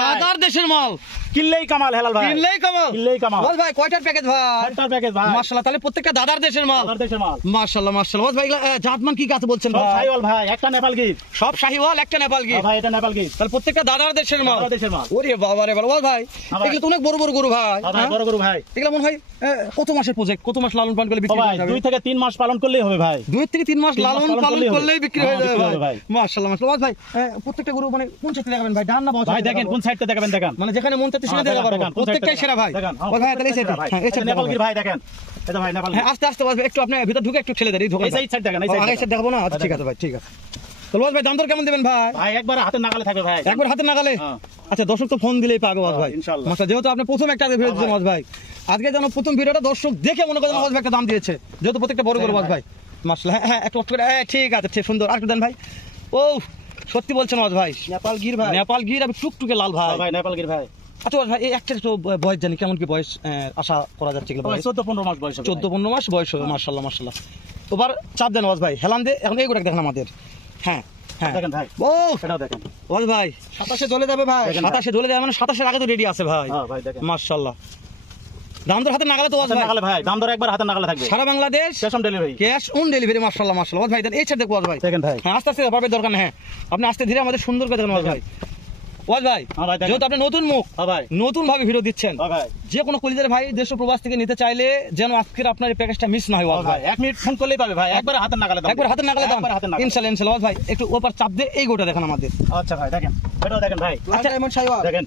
দাদার দেশের মাল কিনলেই কামাল হেলাল ভাই, কিনলেই কামাল, কিনলেই কামাল। ওয়াজ ভাই কয়টার প্যাকেজ ভাই? একটার প্যাকেজ ভাই। মাশাআল্লাহ, তাহলে প্রত্যেকটা দাদার দেশের মাল, দাদার দেশের মাল। মাশাআল্লাহ মাশাআল্লাহ। ওয়াজ ভাই জাতমান কি কাছে বলছেন সব ভাই? শাহিওয়াল ভাই, একটা নেপাল গির। সব শাহিওয়াল, একটা নেপাল গির। ভাই এটা নেপাল গির, তাহলে প্রত্যেকটা দাদার দেশের মাল, দাদার দেশের মাল। ওরে বাবা রে বাবা। ওয়াজ ভাই ভাই। এগুলো তো অনেক বড় বড় গরু ভাই। ভাই বড় গরু ভাই। এগুলো মনে হয় কত মাসের প্রজেক্ট, কত মাস লালন পালন করলে বিক্রি ভাই হয়ে যাবে? 2 থেকে 3 মাস পালন করলেই হবে ভাই। 2 থেকে 3 মাস 3 মাস লালন পালন পালন করলেই করলেই বিক্রি হয়ে হ্যাঁ, যাবে বিক্রি ভাই। হবে ভাই। মাশাআল্লাহ মাশাআল্লাহ। ওয়াজ ভাই প্রত্যেকটা গরু মানে কোন সাইডে দেখাবেন ভাই? ডান না বাম? ভাই দেখেন কোন সাইডটা দেখাবেন, দেখেন। মানে যেখানে মন চাইতে সেটা দেখাবো, প্রত্যেকটাই সেরা ভাই। ওয়াজ ভাই তাহলে এই সাইডে, হ্যাঁ এই সাইডে নেপাল গির ভাই দেখেন। এটা ভাই নেপাল হ্যাঁ, আস্তে আস্তে ওয়াজ ভাই একটু আপনি ভিতর ঢুকে একটু ঠেলে দেন, এই ঢোকা এই সাইড দেখেন, এই আগে সাইড দেখাবো না? আচ্ছা ঠিক আছে ভাই, ঠিক আছে। তাহলে ওয়াজ ভাই দাম দর কেমন দেবেন ভাই? ভাই একবার হাতে নাগালে থাকবে ভাই, একবার হাতে নাগালে। হ্যাঁ। আচ্ছা দর্শক তো ফোন দিলেই পাবে ওয়াজ ভাই, ইনশাআল্লাহ। মাশাআল্লাহ। যেহেতু আপনি প্রথম একটা ভিডিও দিয়েছেন ওয়াজ ভাই, আজকে যেন প্রথম ভিডিওটা দর্শক দেখে মনে করেন ওয়াজ ভাই একটা দাম দিয়েছে, যেহেতু প্রত্যেকটা বড় বড় ওয়াজ ভাই। মাশাআল্লাহ, হ্যাঁ একটু করে, ঠিক আছে, ঠিক সুন্দর। আর একটু দেন ভাই। ও সত্যি বলছেন ওয়াজ ভাই, নেপাল গির ভাই, নেপাল গির আর টুকটুকে লাল ভাই। ভাই নেপাল গির ভাই। আচ্ছা ওয়াজ ভাই এই একটা তো বয়স জানি কেমন কি বয়স আশা করা যাচ্ছে? এগুলো ভাই বয়স 14-15 মাস বয়স হবে। 14-15 মাস বয়স হবে। মাশাআল্লাহ মাশাআল্লাহ। এবার চাপ দেন ওয়াজ ভাই, হেলান দে এখন এইগুলো দেখেন আমাদের। হ্যাঁ হ্যাঁ দেখেন ভাই, ও এটাও দেখেন। ওয়াজ ভাই 27 চলে যাবে ভাই। 27-এ চলে যায়, মানে 27-এর আগে তো রেডি আছে ভাই। হ্যাঁ ভাই দেখেন। মাশাআল্লাহ। দাম দর হাতে নাগালে তো ওয়াজ হাতে ভাই, নাগালে ভাই, দাম দর একবার হাতে নাগালে থাকবে। সারা Bangladesh cash on delivery. Cash on delivery. মাশাআল্লাহ মাশাআল্লাহ। ওয়াজ ভাই দেন এই সাইড দেখো ওয়াজ ভাই, দেখেন ভাই। হ্যাঁ আস্তে আস্তে পারবে, দরকার নেই। হ্যাঁ আপনি আস্তে ধীরে আমাদের সুন্দর করে দেখেন ওয়াজ ভাই। ওয়াজ ভাই হ্যাঁ ভাই দেখেন। যেহেতু আপনি নতুন মুখ, হ্যাঁ ভাই, নতুন ভাবে ভিডিও দিচ্ছেন, হ্যাঁ ভাই। যে কোনো কলিজার ভাই দেশ ও প্রবাস থেকে নিতে চাইলে যেন আজকের আপনার এই প্যাকেজটা মিস না হয় ওয়াজ ভাই। 1 মিনিট ফোন করলেই পাবে ভাই, একবার হাতে নাগালে দাম। একবার হাতে নাগালে দাম, একবার হাতে নাগালে। ইনশাআল্লাহ ইনশাআল্লাহ। ওয়াজ ভাই একটু ওপার চাপ দিয়ে এই গোটা দেখেন আমাদের। আচ্ছা ভাই দেখেন, এটাও দেখেন ভাই। আচ্ছা এমন শাহিওয়াল দেখেন।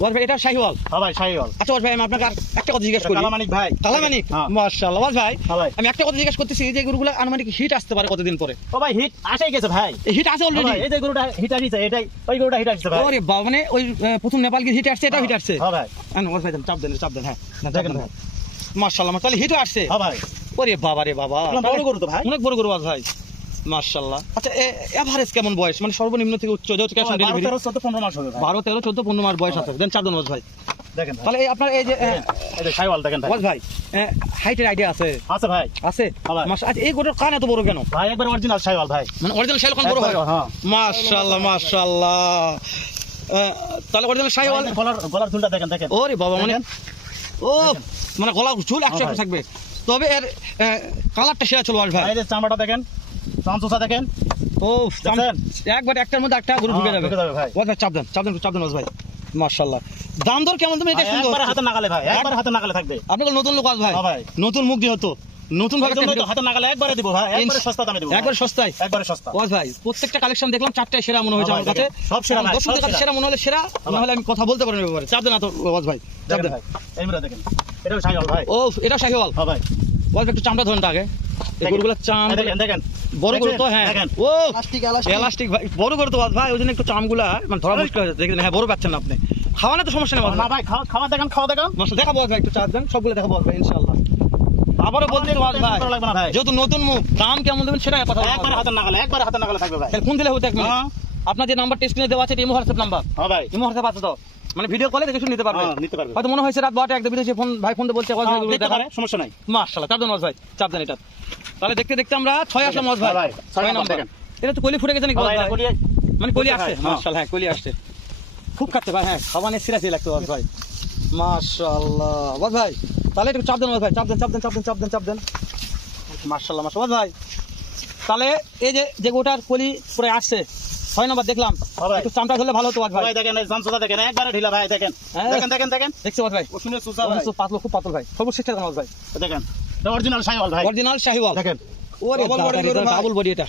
ওয়াজ ভাই, এটা শাহিওয়াল। হ্যাঁ ভাই শাহিওয়াল। আচ্ছা ওয়াজ ভাই আমি আপনাকে আর একটা কথা জিজ্ঞেস করি। কালামানিক ভাই। কালামানিক, হ্যাঁ। মাশাআল্লাহ। ওয়াজ ভাই হ্যাঁ ভাই। আমি একটা কথা জিজ্ঞেস করতেছি, এই যে গরুগুলো আনুমানিক হিট আসতে পারে কতদিন পরে? ও ভাই হিট আসেই গেছে ভাই। হিট আছে হ্যাঁ অলরেডি? ভাই, এই যে গরুটা হিট আসছে, এটাই ওই গরুটা হিট আসছে ভাই। ওরে বাবা, মানে ওই প্রথম নেপাল গিয়ে হিট আসছে, এটা হিট আসছে? হ্যাঁ ভাই। ওয়াজ ভাই চাপ দেন, চাপ দেন। হ্যাঁ দেখেন ভাই। মাশাআল্লাহ, তাহলে হিটও আসছে? হ্যাঁ ভাই। ওরে বাবা রে বাবা, বড় গরু তো ভাই। অনেক বড় গরু ওয়াজ ভাই, মাশাআল্লাহ। আচ্ছা এভারেজ কেমন বয়স, মানে সর্বনিম্ন থেকে উচ্চ? যেহেতু ক্যাশ অন ডেলিভারি 12-13-14-15 মাস হবে ভাই। 12-13-14-15 মাস বয়স আছে। দেন চাপ দেন ওয়াজ ভাই। দেখেন ভাই। তাহলে এই আপনার এই যে এই যে শাহিওয়াল দেখেন ভাই। ওয়াজ ভাই হাইটের আইডিয়া আছে? আছে ভাই। আছে। ভাই। আচ্ছা এই গরুর কান এত বড় কেন? ভাই একবার অরিজিনাল শাহিওয়াল ভাই। মানে অরিজিনাল শাহিওয়াল কোন বড় হয়? হ্যাঁ। মাশাআল্লাহ মাশাআল্লাহ। তাহলে অরিজিনাল শাহিওয়াল। গলার ঝুলটা দেখেন, দেখেন। ওরে বাবা, মানে দেখেন। ও মানে গলা ঝুল 100 ভাই। থাকবে। তবে এর কালারটা সেরা চলো ওয়াজ ভাই। এই যে চামড়াটা দেখেন, চামচুসা দেখেন। ও দেখছেন? একবার একটার মধ্যে একটা গরু ঢুকে হ্যাঁ, যাবে। ঢুকে যাবে ভাই। ওয়াজ ভাই চাপ দেন, চাপ দেন, চাপ দেন ওয়াজ ভাই। মাশাআল্লাহ। দাম দর কেমন তুমি এটা ভাই, সুন্দর? একবার হাতে নাগালে ভাই, একবার হাতে নাগালে থাকবে। আপনি তো নতুন লোক ওয়াজ ভাই, হ্যাঁ ভাই। নতুন মুখ যেহেতু নতুন ভাবে এই জন্যই তো হাতে নাগালে একবারে দিব ভাই, একবারে সস্তা দামে দিব। একবার সস্তায়। একবারে সস্তা। ওয়াজ ভাই প্রত্যেকটা কালেকশন দেখলাম, চারটায় সেরা মনে হয়েছে হ্যাঁ আমার ভাই, কাছে। দেখেন। সব সেরা ভাই, দর্শকদের সব কাছে সেরা। সেরা মনে হলে সেরা, না হলে আমি কথা বলতে পারি না ব্যাপারে। চাপ দেন না তো ওয়াজ ভাই, চাপ দেখেন দেন। ভাই, এই মুরা দেখেন। এটাও শাহিওয়াল ভাই। ও এটা শাহিওয়াল। হ্যাঁ ভাই। ওয়াজ ভাই একটু চামড়া ধরেন তো আগে, এই গরুগুলো চাম এই দেখেন, দেখেন। বড় গরু তো। হ্যাঁ দেখেন। ও এলাস্টিক ভাই, বড় গরু তো ওয়াজ ভাই, ওই জন্য একটু চামগুলা মানে ধরা মুশকিল হয়েছে। দেখেন হ্যাঁ, বড় পাচ্ছেন না আপনি, খাওয়ানো তো সমস্যা নেই ওয়াজ না ভাই। ভাই, খাওয়া দেখেন, খাওয়া দেখেন। মাশাআল্লাহ, দেখাবো ওয়াজ ভাই, একটু চাপ দেন, সবগুলো দেখাবো ওয়াজ ভাই ইনশাআল্লাহ। আবারও বলতে ওয়াজ ভাই, লাগবে না ভাই। যেহেতু নতুন মুখ, দাম কেমন দেবেন সেটা কথা বলবো। একবার হাতে নাগালে, একবার হাতে নাগালে থাকবে ভাই। তাহলে ফোন দিলে হতো এক মিনিট। হ্যাঁ। আপনার যে নাম্বার স্ক্রিনে দেওয়া আছে এটা ইমো হোয়াটসঅ্যাপ নাম্বার? হ্যাঁ ভাই। ইমো হোয়াটসঅ্যাপ আছে তো, মানে ভিডিও কলে দেখে শুনে নিতে পারবে? হ্যাঁ, নিতে পারবে। হয়তো মনে হয়েছে রাত 12টা একটা বিদেশি ফোন ভাই ফোন দিয়ে বলছে ওয়াজ ভাই দেখতে পারে, সমস্যা নাই। মাশাআল্লাহ। চাপ দেন ওয়াজ ভাই, চাপ দেন এটা। তাহলে দেখতে দেখতে আমরা 6 আসলাম ওয়াজ ভাই। ভাই, 6 6 নাম্বার দেখেন। এটা তো কলি ফুটে গেছে নাকি ভাই, ওয়াজ এটা ভাই? কলিয়ে- মানে কলি কলি আসছে, খায়, হ্যাঁ। মাশাআল্লাহ। হ্যাঁ কলি আসছে, খুব খাচ্ছে ভাই। হ্যাঁ খাওয়ানোর সিরাসি লাগতো ওয়াজ ভাই, মাশাআল্লাহ। ওয়াজ ভাই তাহলে একটু চাপ দেন ওয়াজ ভাই, চাপ দেন, চাপ দেন, চাপ দেন, চাপ দেন, চাপ দেন। মাশাআল্লাহ মাশাআল্লাহ। ওয়াজ ভাই তাহলে এই যে গোটার কলি পুরো আসছে 6 নাম্বার দেখলাম, হ্যাঁ ভাই। একটু চামটা ধরলে ভালো হতো ওয়াজ ভাই। ভাই দেখেন, এই চামচুসা দেখেন, একবারে ঢিলা ভাই, দেখেন। হ্যাঁ। দেখেন, দেখেন, দেখেন। দেখছি ওয়াজ ভাই, ওষুনের চুষা ভাই। পাতলো, খুব পাতল ভাই, সর্বশেষ দেখেন ওয়াজ ভাই। দেখেন, এটা অরিজিনাল শাহিওয়াল ভাই। অরিজিনাল শাহিওয়াল দেখেন। ওরে Double body গরু ভাই। ডাবল বডি এটা।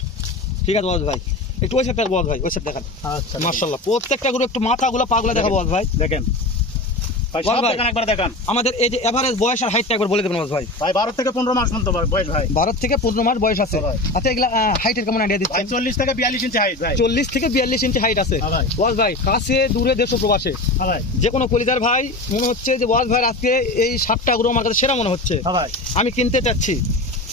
ঠিক আছে ওয়াজ ভাই, একটু ওই সাইডটা ওয়াজ ভাই, ওই সাইড দেখান। আচ্ছা। মাশাআল্লাহ প্রত্যেকটা গরু একটু মাথাগুলো পাগুলো দেখাবো ওয়াজ ভাই। দেখেন ভাই, বল সব ভাই। দেখেন, একবার দেখেন। আমাদের এই যে এভারেজ বয়স আর হাইটটা একবার বলে দেবেন ওয়াজ ভাই। ভাই 12 থেকে 15 মাস পর্যন্ত বয়স ভাই। 12 থেকে 15 মাস বয়স আছে। ভাই। আচ্ছা এগুলা হাইটের কেমন আইডিয়া ভাই দিচ্ছেন? 40 থেকে 42 ইঞ্চি হাইট ভাই। 40 থেকে 42 ইঞ্চি হাইট আছে। হ্যাঁ ভাই। ওয়াজ ভাই কাছে দূরে দেশ ও প্রবাসে হ্যাঁ ভাই। যে কোনো কলিদার ভাই মনে হচ্ছে যে ওয়াজ ভাই আজকে এই 7টা গরু আমার কাছে সেরা মনে হচ্ছে, হ্যাঁ ভাই। আমি কিনতে চাচ্ছি।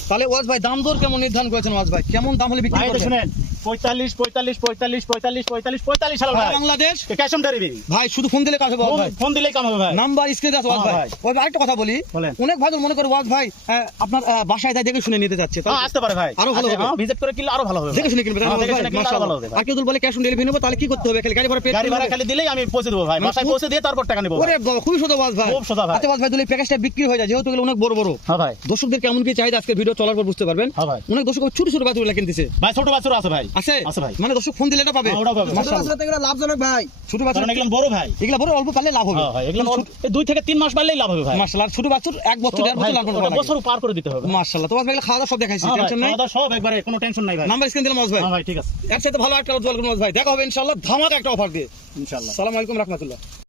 তাহলে ওয়াজ ভাই দাম দর কেমন নির্ধারণ করেছেন ওয়াজ ভাই? কেমন দাম হলে বিক্রি ভাই এটা করবেন? শুনেন, 45 45 45 45 45 45 সাল ভাই বাংলাদেশ ক্যাশ অন ডেলিভারি ভাই শুধু ফোন দিলে কাজ হবে ওয়াজ ভাই ফোন দিলেই কাম হবে ভাই নাম্বার স্ক্রিনে আছে ওয়াজ হ্যাঁ, ভাই ভাই। ওই ভাই আরেকটা কথা বলি বলেন। অনেক ভাই মনে করে ওয়াজ ভাই আপনার বাসায় তাই দেখে শুনে নিতে যাচ্ছে হ্যাঁ আসতে পারে ভাই আরো ভালো হবে। ভিজিট করে কিনলে আরো ভালো হবে দেখে শুনে কিনবে তাই না হ্যাঁ, ওয়াজ দেখে ভাই? শুনে কিনলে আরো ভালো হবে মাশাআল্লাহ। ভাই। আর কেউ যদি বলে ক্যাশ অন ডেলিভারি নেবো তাহলে কি করতে হবে খালি গাড়ি ভাড়া পে গাড়ি ভাড়া খালি দিলেই আমি পৌঁছে দেবো ভাই মানে বাসায় পৌঁছে দিয়ে তারপর টাকা নেবো ওরে বাবা, খুবই সোজা ওয়াজ ভাই খুব সোজা ভাই। আচ্ছা ওয়াজ ভাই দিলে প্যাকেজটা বিক্রি হয়ে যায় যেহেতু এগুলো অনেক বড় বড় হ্যাঁ ভাই দর্শকদের কেমন কি চাহিদা আজকে ভিডিও চলার পর বুঝতে পারবেন হ্যাঁ ভাই অনেক দর্শক ছোট ছোট বাচ্চাগুলো কিনতেছে ভাই ছোট বাচ্চারা আছে ভাই আছে আছে ভাই মানে দর্শক ফোন দিলে এটা পাবে হ্যাঁ, ওটাও পাবে। মাশাআল্লাহ। লাভজনক ভাই। ছোট বাচ্চা কারণ এগুলো বড় ভাই এগুলা বড় অল্প পারলে লাভ হবে হ্যাঁ ভাই এগুলো 2 থেকে 3 মাস পারলেই লাভ হবে ভাই মাশাআল্লাহ। আর ছোট বাচ্চার এক বছর দেড় ভাই, বছর লাভ ওটা বছর পার করে দিতে হবে মাশাআল্লাহ। তোমার ভাই খাওয়া দাওয়া সব দেখাইছি হ্যাঁ ভাই, টেনশন নাই খাওয়া দাওয়া সব একবারে কোনো টেনশন নাই ভাই নাম্বার স্ক্রিন দিলাম ওয়াজ ভাই হ্যাঁ ভাই ঠিক আছে এর সাথে ভালো একটা ওয়াজ ভাই দেখা হবে ইনশাআল্লাহ ধামাকা একটা অফার দিয়ে ইনশাআল্লাহ আসসালামু আলাইকুম রাহমাতুল্লাহ।